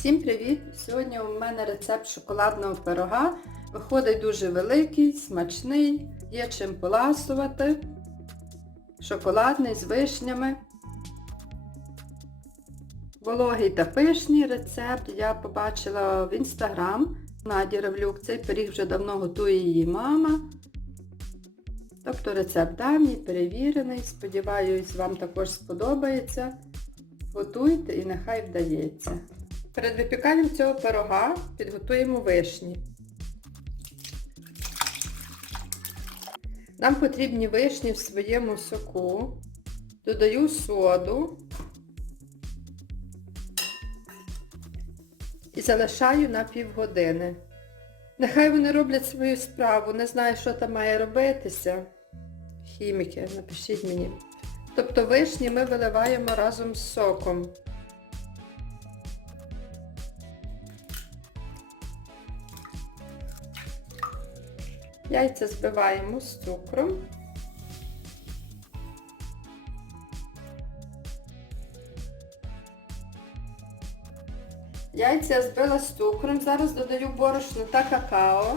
Всім привіт! Сьогодні у мене рецепт шоколадного пирога. Виходить дуже великий, смачний, є чим поласувати. Шоколадний з вишнями. Вологий та пишний рецепт я побачила в інстаграм. Наді Ревлюк. Цей пиріг вже давно готує її мама. Тобто рецепт давній, перевірений. Сподіваюсь, вам також сподобається. Готуйте і нехай вдається. Перед випіканням цього пирога підготуємо вишні. Нам потрібні вишні в своєму соку. Додаю соду і залишаю на півгодини. Нехай вони роблять свою справу, не знаю, що там має робитися. Хіміки, напишіть мені. Тобто вишні ми виливаємо разом з соком. Яйця збиваємо з цукром. Яйця я збила з цукром. Зараз додаю борошно та какао.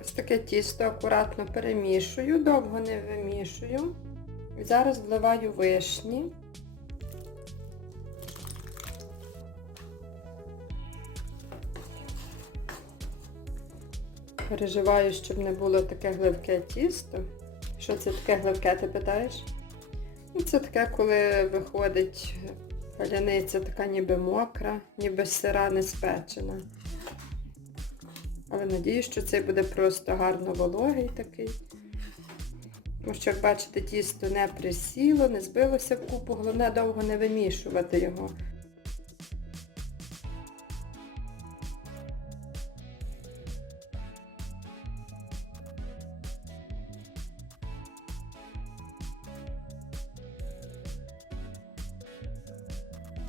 Ось таке тісто акуратно перемішую, довго не вимішую. Зараз вливаю вишні. Переживаю, щоб не було таке гливке тісто. Що це таке гливке, ти питаєш? Ну, Це таке, коли виходить паляниця така ніби мокра, ніби сира не спечена. Але надію, що цей буде просто гарно вологий такий. Тому що, як бачите, тісто не присіло, не збилося в купу, головне довго не вимішувати його.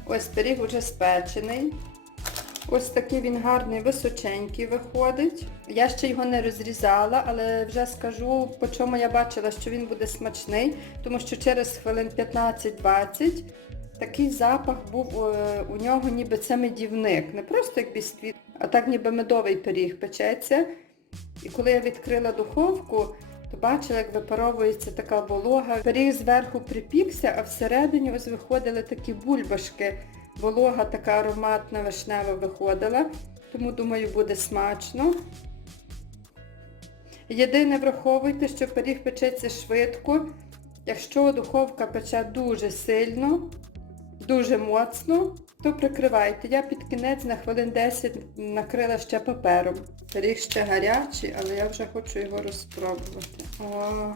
Ось пиріг вже спечений. Ось такий він гарний, височенький виходить. Я ще його не розрізала, але вже скажу, по чому я бачила, що він буде смачний, тому що через хвилин 15-20 такий запах був е, у нього ніби це медівник. Не просто як бісквіт, а так ніби медовий пиріг печеться. І коли я відкрила духовку, то бачила, як випаровується така волога. Пиріг зверху припікся, а всередині ось виходили такі бульбашки. Волога така ароматна вишнева виходила, тому думаю буде смачно. Єдине враховуйте, що пиріг печеться швидко. Якщо духовка пече дуже сильно, дуже моцно, то прикривайте. Я під кінець на хвилин 10 накрила ще папером. Ріг ще гарячий, але я вже хочу його розпробувати. О.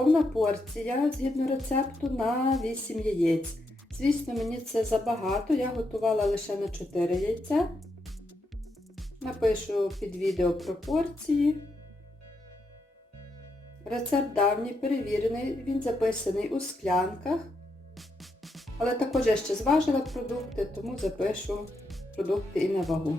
Повна порція, згідно рецепту, на 8 яєць. Звісно, мені це забагато, я готувала лише на 4 яйця. Напишу під відео пропорції. Рецепт давній, перевірений, він записаний у склянках. Але також я ще зважила продукти, тому запишу продукти і на вагу.